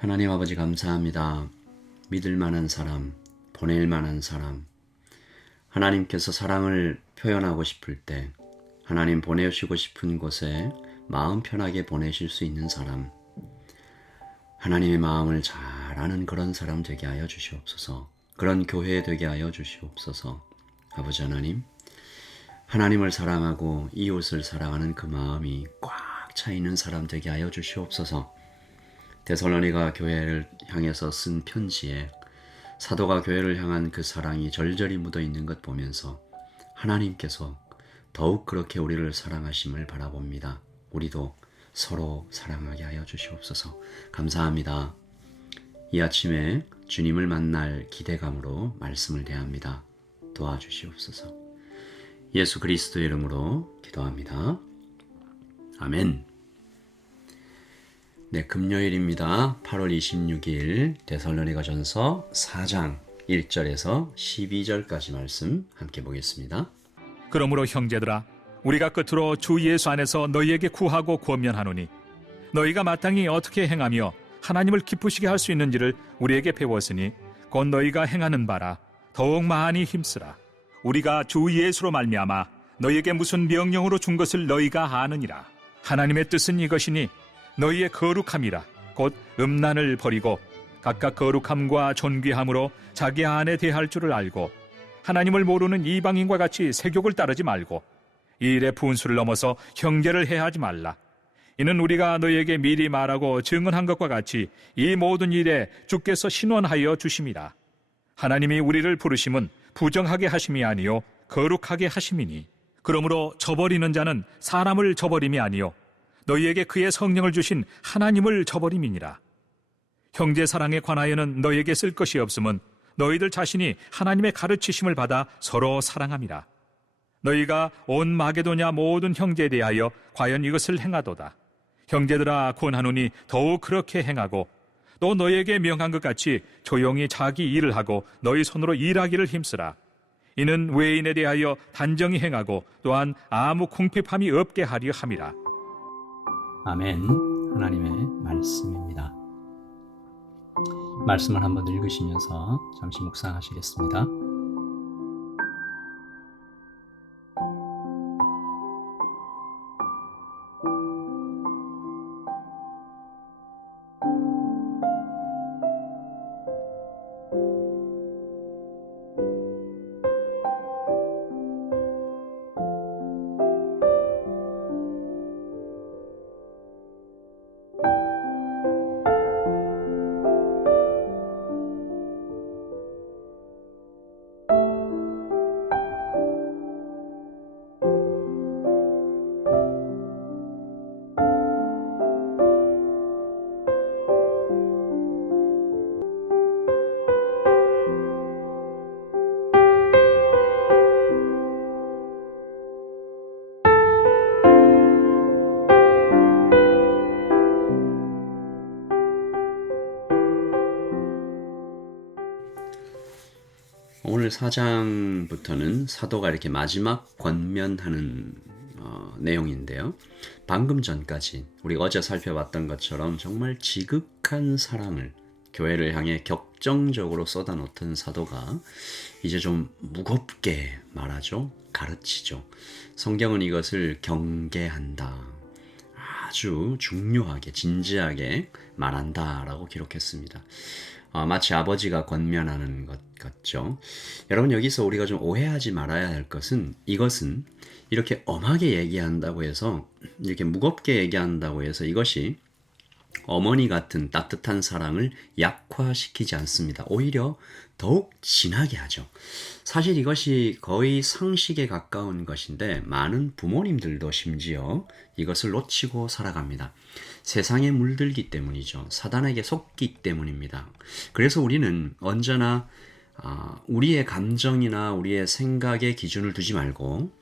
하나님 아버지 감사합니다. 믿을 만한 사람, 보낼 만한 사람, 하나님께서 사랑을 표현하고 싶을 때 하나님 보내시고 싶은 곳에 마음 편하게 보내실 수 있는 사람, 하나님의 마음을 잘 아는 그런 사람 되게 하여 주시옵소서. 그런 교회 되게 하여 주시옵소서. 아버지 하나님, 하나님을 사랑하고 이웃을 사랑하는 그 마음이 꽉 차 있는 사람 되게 하여 주시옵소서. 데살로니가 교회를 향해서 쓴 편지에 사도가 교회를 향한 그 사랑이 절절히 묻어 있는 것 보면서 하나님께서 더욱 그렇게 우리를 사랑하심을 바라봅니다. 우리도 서로 사랑하게 하여 주시옵소서. 감사합니다. 이 아침에 주님을 만날 기대감으로 말씀을 대합니다. 도와주시옵소서. 예수 그리스도의 이름으로 기도합니다. 아멘. 네, 금요일입니다. 8월 26일 데살로니가전서 4장 1절에서 12절까지 말씀 함께 보겠습니다. 그러므로 형제들아, 우리가 끝으로 주 예수 안에서 너희에게 구하고 권면하노니 너희가 마땅히 어떻게 행하며 하나님을 기쁘시게 할 수 있는지를 우리에게 배웠으니 곧 너희가 행하는 바라 더욱 많이 힘쓰라. 우리가 주 예수로 말미암아 너희에게 무슨 명령으로 준 것을 너희가 아느니라. 하나님의 뜻은 이것이니 너희의 거룩함이라. 곧 음란을 버리고 각각 거룩함과 존귀함으로 자기 안에 대할 줄을 알고 하나님을 모르는 이방인과 같이 세욕을 따르지 말고 이 일의 분수를 넘어서 형제를 해하지 말라. 이는 우리가 너희에게 미리 말하고 증언한 것과 같이 이 모든 일에 주께서 신원하여 주심이라. 하나님이 우리를 부르심은 부정하게 하심이 아니요 거룩하게 하심이니 그러므로 저버리는 자는 사람을 저버림이 아니요 너희에게 그의 성령을 주신 하나님을 저버림이니라. 형제 사랑에 관하여는 너희에게 쓸 것이 없음은 너희들 자신이 하나님의 가르치심을 받아 서로 사랑함이라. 너희가 온 마게도냐 모든 형제에 대하여 과연 이것을 행하도다. 형제들아 권하노니 더욱 그렇게 행하고 또 너희에게 명한 것 같이 조용히 자기 일을 하고 너희 손으로 일하기를 힘쓰라. 이는 외인에 대하여 단정히 행하고 또한 아무 궁핍함이 없게 하려 함이라. 아멘. 하나님의 말씀입니다. 말씀을 한번 읽으시면서 잠시 묵상하시겠습니다. 오늘 4장부터는 사도가 이렇게 마지막 권면하는 내용인데요. 방금 전까지 우리가 어제 살펴봤던 것처럼 정말 지극한 사랑을 교회를 향해 격정적으로 쏟아놓던 사도가 이제 좀 무겁게 말하죠. 가르치죠. 성경은 이것을 경계한다. 아주 중요하게 진지하게 말한다라고 기록했습니다. 마치 아버지가 권면하는 것 같죠. 여러분, 여기서 우리가 좀 오해하지 말아야 할 것은 이것은 이렇게 엄하게 얘기한다고 해서 이렇게 무겁게 얘기한다고 해서 이것이 어머니 같은 따뜻한 사랑을 약화시키지 않습니다. 오히려 더욱 진하게 하죠. 사실 이것이 거의 상식에 가까운 것인데 많은 부모님들도 심지어 이것을 놓치고 살아갑니다. 세상에 물들기 때문이죠. 사단에게 속기 때문입니다. 그래서 우리는 언제나 우리의 감정이나 우리의 생각에 기준을 두지 말고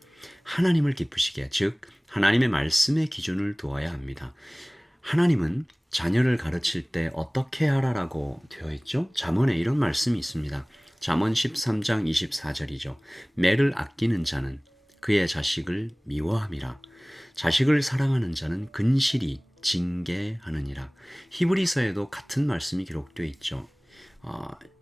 하나님을 기쁘시게, 즉 하나님의 말씀의 기준을 두어야 합니다. 하나님은 자녀를 가르칠 때 어떻게 하라라고 되어 있죠? 잠언에 이런 말씀이 있습니다. 잠언 13장 24절이죠. 매를 아끼는 자는 그의 자식을 미워함이라. 자식을 사랑하는 자는 근실이 징계하느니라. 히브리서에도 같은 말씀이 기록되어 있죠.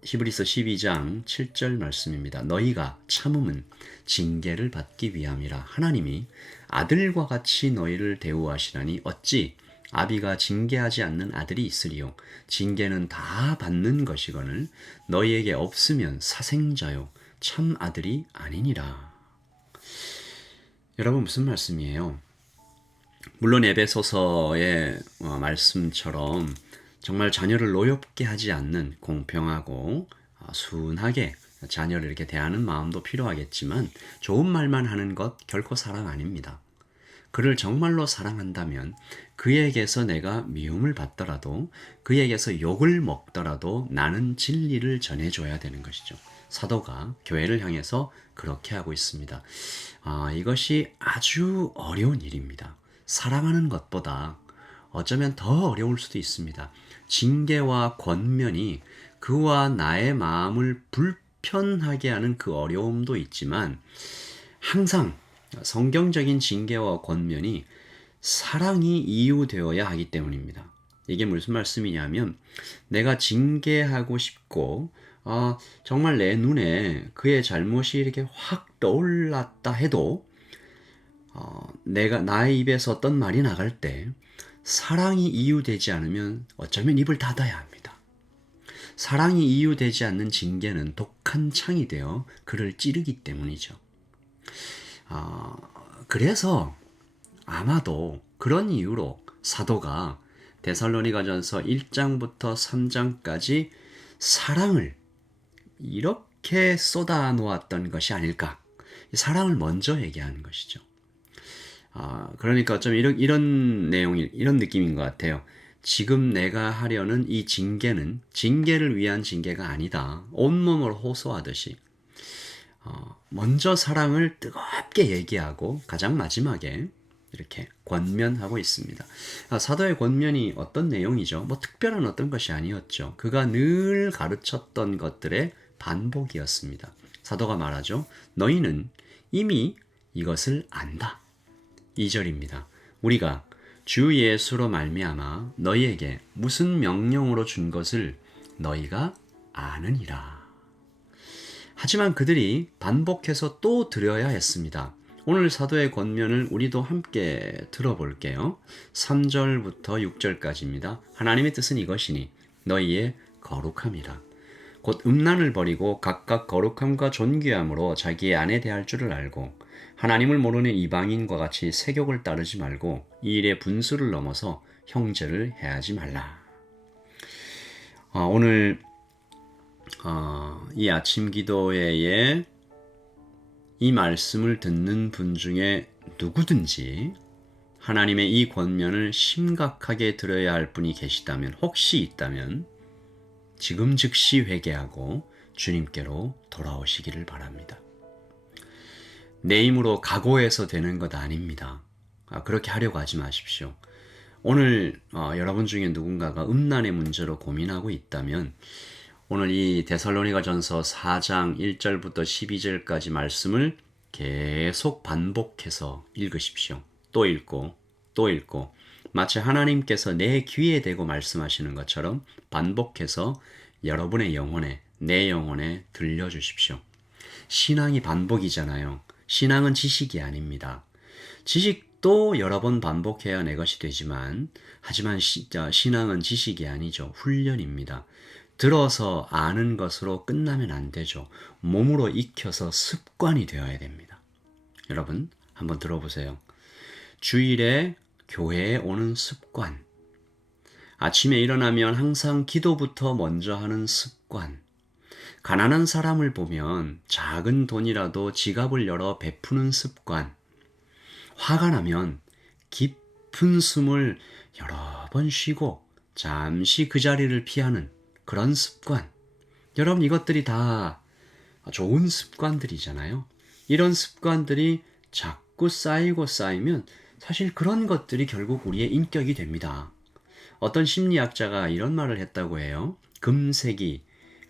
히브리서 12장 7절 말씀입니다. 너희가 참음은 징계를 받기 위함이라. 하나님이 아들과 같이 너희를 대우하시나니 어찌 아비가 징계하지 않는 아들이 있으리요. 징계는 다 받는 것이거늘 너희에게 없으면 사생자요 참 아들이 아니니라. 여러분 무슨 말씀이에요? 물론 에베소서의 말씀처럼 정말 자녀를 노엽게 하지 않는 공평하고 순하게 자녀를 이렇게 대하는 마음도 필요하겠지만 좋은 말만 하는 것 결코 사랑 아닙니다. 그를 정말로 사랑한다면 그에게서 내가 미움을 받더라도 그에게서 욕을 먹더라도 나는 진리를 전해줘야 되는 것이죠. 사도가 교회를 향해서 그렇게 하고 있습니다. 이것이 아주 어려운 일입니다. 사랑하는 것보다 어쩌면 더 어려울 수도 있습니다. 징계와 권면이 그와 나의 마음을 불편하게 하는 그 어려움도 있지만 항상 성경적인 징계와 권면이 사랑이 이유되어야 하기 때문입니다. 이게 무슨 말씀이냐면 내가 징계하고 싶고 정말 내 눈에 그의 잘못이 이렇게 확 떠올랐다 해도 내가 나의 입에서 어떤 말이 나갈 때 사랑이 이유되지 않으면 어쩌면 입을 닫아야 합니다. 사랑이 이유되지 않는 징계는 독한 창이 되어 그를 찌르기 때문이죠. 그래서 아마도 그런 이유로 사도가 데살로니가전서 1장부터 3장까지 사랑을 이렇게 쏟아 놓았던 것이 아닐까. 사랑을 먼저 얘기하는 것이죠. 그러니까 좀 이런 내용이, 이런 느낌인 것 같아요. 지금 내가 하려는 이 징계는 징계를 위한 징계가 아니다. 온몸을 호소하듯이 먼저 사랑을 뜨겁게 얘기하고 가장 마지막에 이렇게 권면하고 있습니다. 사도의 권면이 어떤 내용이죠? 뭐 특별한 어떤 것이 아니었죠. 그가 늘 가르쳤던 것들의 반복이었습니다. 사도가 말하죠. 너희는 이미 이것을 안다. 2절입니다. 우리가 주 예수로 말미암아 너희에게 무슨 명령으로 준 것을 너희가 아느니라. 하지만 그들이 반복해서 또 들어야 했습니다. 오늘 사도의 권면을 우리도 함께 들어볼게요. 3절부터 6절까지입니다. 하나님의 뜻은 이것이니 너희의 거룩함이라. 곧 음란을 버리고 각각 거룩함과 존귀함으로 자기의 아내 대할 줄을 알고 하나님을 모르는 이방인과 같이 세욕을 따르지 말고 이 일의 분수를 넘어서 형제를 해하지 말라. 오늘 이 아침 기도회에 이 말씀을 듣는 분 중에 누구든지 하나님의 이 권면을 심각하게 들어야 할 분이 계시다면, 혹시 있다면 지금 즉시 회개하고 주님께로 돌아오시기를 바랍니다. 내 힘으로 각오해서 되는 것 아닙니다. 그렇게 하려고 하지 마십시오. 오늘 여러분 중에 누군가가 음란의 문제로 고민하고 있다면 오늘 이 데살로니가전서 4장 1절부터 12절까지 말씀을 계속 반복해서 읽으십시오. 또 읽고 또 읽고 마치 하나님께서 내 귀에 대고 말씀하시는 것처럼 반복해서 여러분의 영혼에, 내 영혼에 들려주십시오. 신앙이 반복이잖아요. 신앙은 지식이 아닙니다. 지식도 여러 번 반복해야 내 것이 되지만 하지만 신앙은 지식이 아니죠. 훈련입니다. 들어서 아는 것으로 끝나면 안 되죠. 몸으로 익혀서 습관이 되어야 됩니다. 여러분 한번 들어보세요. 주일에 교회에 오는 습관, 아침에 일어나면 항상 기도부터 먼저 하는 습관, 가난한 사람을 보면 작은 돈이라도 지갑을 열어 베푸는 습관, 화가 나면 깊은 숨을 여러 번 쉬고 잠시 그 자리를 피하는 그런 습관. 여러분 이것들이 다 좋은 습관들이잖아요. 이런 습관들이 자꾸 쌓이면 사실 그런 것들이 결국 우리의 인격이 됩니다. 어떤 심리학자가 이런 말을 했다고 해요. 금세기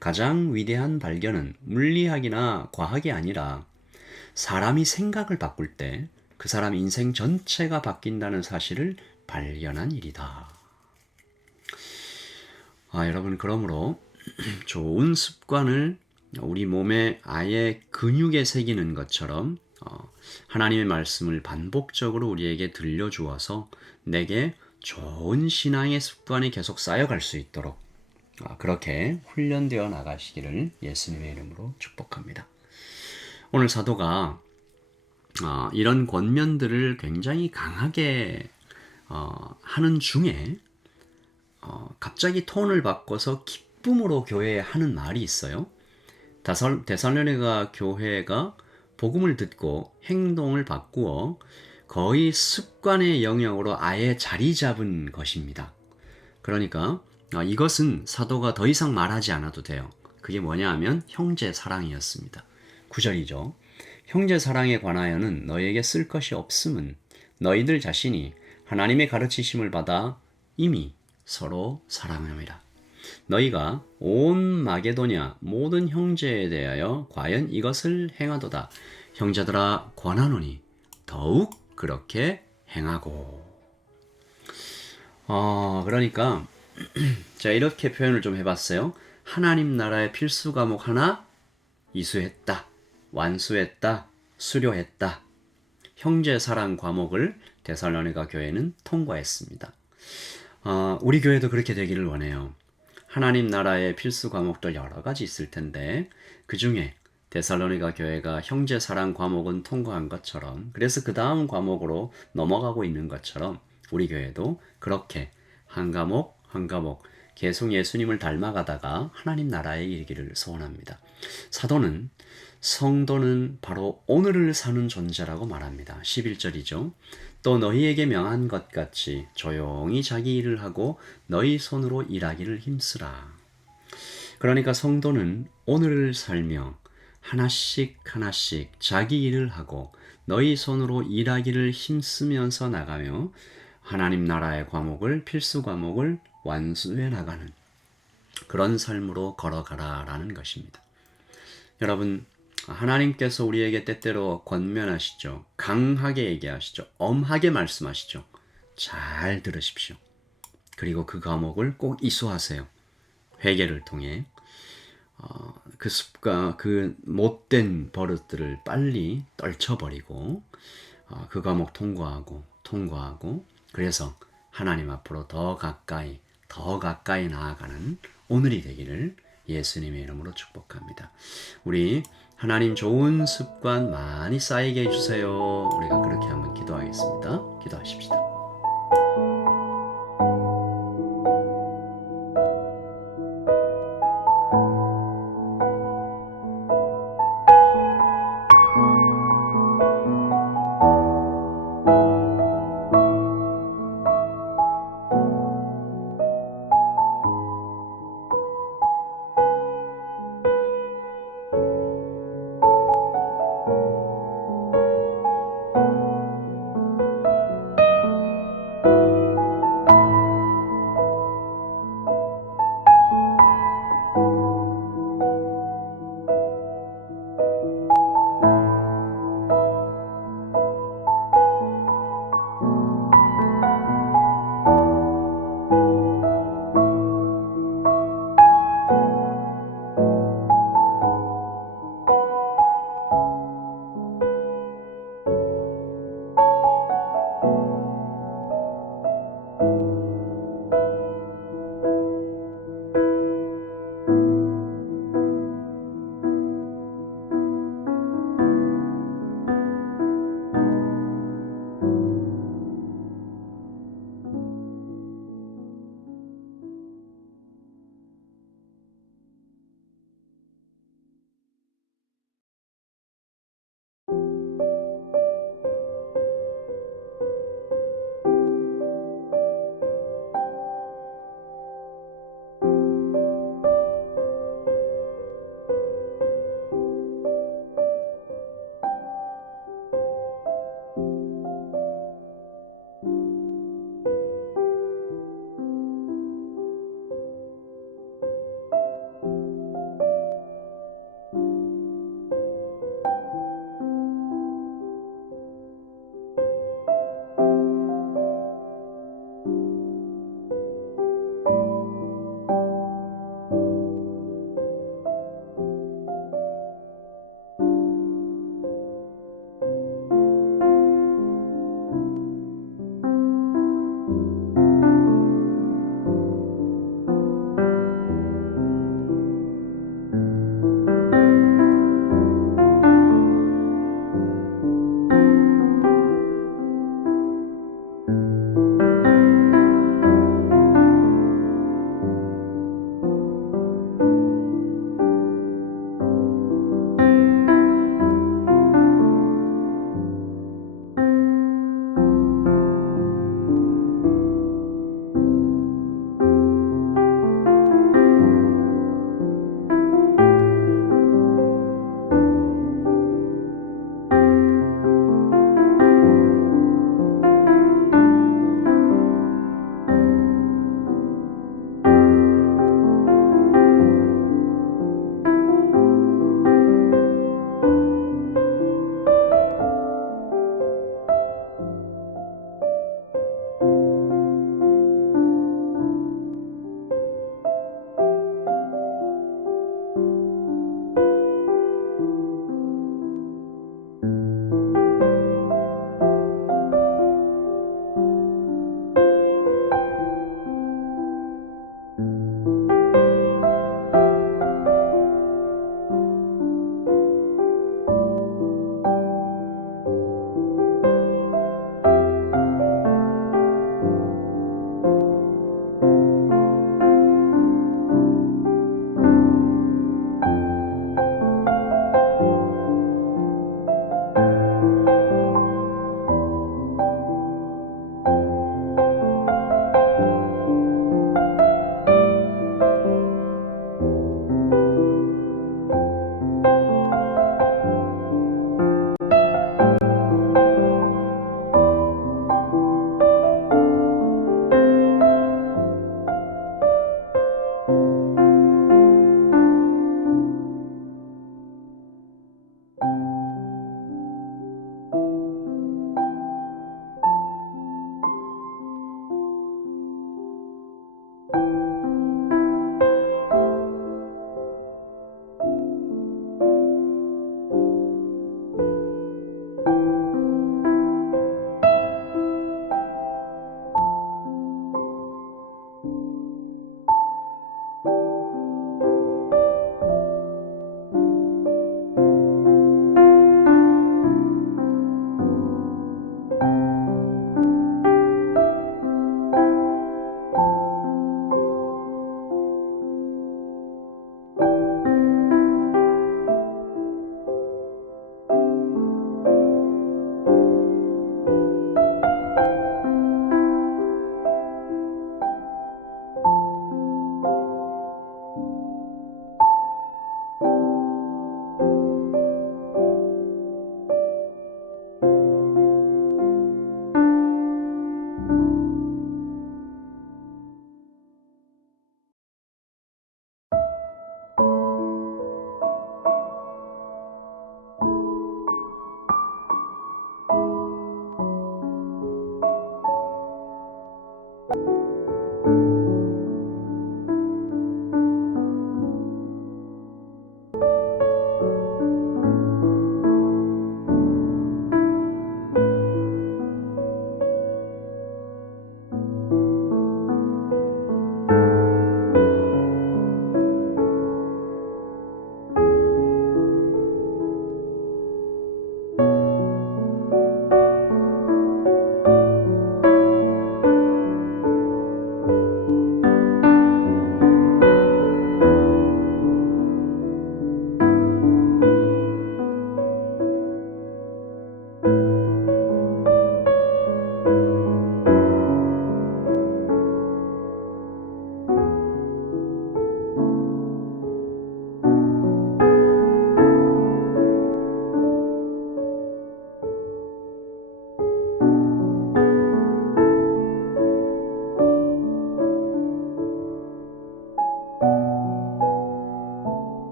가장 위대한 발견은 물리학이나 과학이 아니라 사람이 생각을 바꿀 때 그 사람 인생 전체가 바뀐다는 사실을 발견한 일이다. 여러분, 그러므로 좋은 습관을 우리 몸에 아예 근육에 새기는 것처럼 하나님의 말씀을 반복적으로 우리에게 들려주어서 내게 좋은 신앙의 습관이 계속 쌓여갈 수 있도록 그렇게 훈련되어 나가시기를 예수님의 이름으로 축복합니다. 오늘 사도가 이런 권면들을 굉장히 강하게 하는 중에 갑자기 톤을 바꿔서 기쁨으로 교회에 하는 말이 있어요. 데살로니가 교회가 복음을 듣고 행동을 바꾸어 거의 습관의 영역으로 아예 자리 잡은 것입니다. 그러니까 이것은 사도가 더 이상 말하지 않아도 돼요. 그게 뭐냐 하면 형제 사랑이었습니다. 9절이죠. 형제 사랑에 관하여는 너희에게 쓸 것이 없음은 너희들 자신이 하나님의 가르치심을 받아 이미 서로 사랑함이라. 너희가 온 마게도냐 모든 형제에 대하여 과연 이것을 행하도다. 형제들아 권하노니 더욱 그렇게 행하고. 그러니까 제가 이렇게 표현을 좀 해봤어요. 하나님 나라의 필수 과목 하나 이수했다, 완수했다, 수료했다. 형제 사랑 과목을 데살로니가 교회는 통과했습니다. 우리 교회도 그렇게 되기를 원해요. 하나님 나라의 필수 과목들 여러 가지 있을 텐데 그 중에 데살로니가 교회가 형제 사랑 과목은 통과한 것처럼, 그래서 그 다음 과목으로 넘어가고 있는 것처럼 우리 교회도 그렇게 한 과목 한 과목 계속 예수님을 닮아가다가 하나님 나라에 이르기를 소원합니다. 사도는 성도는 바로 오늘을 사는 존재라고 말합니다. 11절이죠. 또 너희에게 명한 것 같이 조용히 자기 일을 하고 너희 손으로 일하기를 힘쓰라. 그러니까 성도는 오늘을 살며 하나씩 하나씩 자기 일을 하고 너희 손으로 일하기를 힘쓰면서 나가며 하나님 나라의 과목을, 필수 과목을 완수해 나가는 그런 삶으로 걸어가라라는 것입니다. 여러분, 하나님께서 우리에게 때때로 권면하시죠. 강하게 얘기하시죠. 엄하게 말씀하시죠. 잘 들으십시오. 그리고 그 과목을 꼭 이수하세요. 회개를 통해 그 습관, 그 못된 버릇들을 빨리 떨쳐버리고 그 과목 통과하고 그래서 하나님 앞으로 더 가까이 나아가는 오늘이 되기를 예수님의 이름으로 축복합니다. 우리 하나님 좋은 습관 많이 쌓이게 해주세요. 우리가 그렇게 한번 기도하겠습니다. 기도하십시오.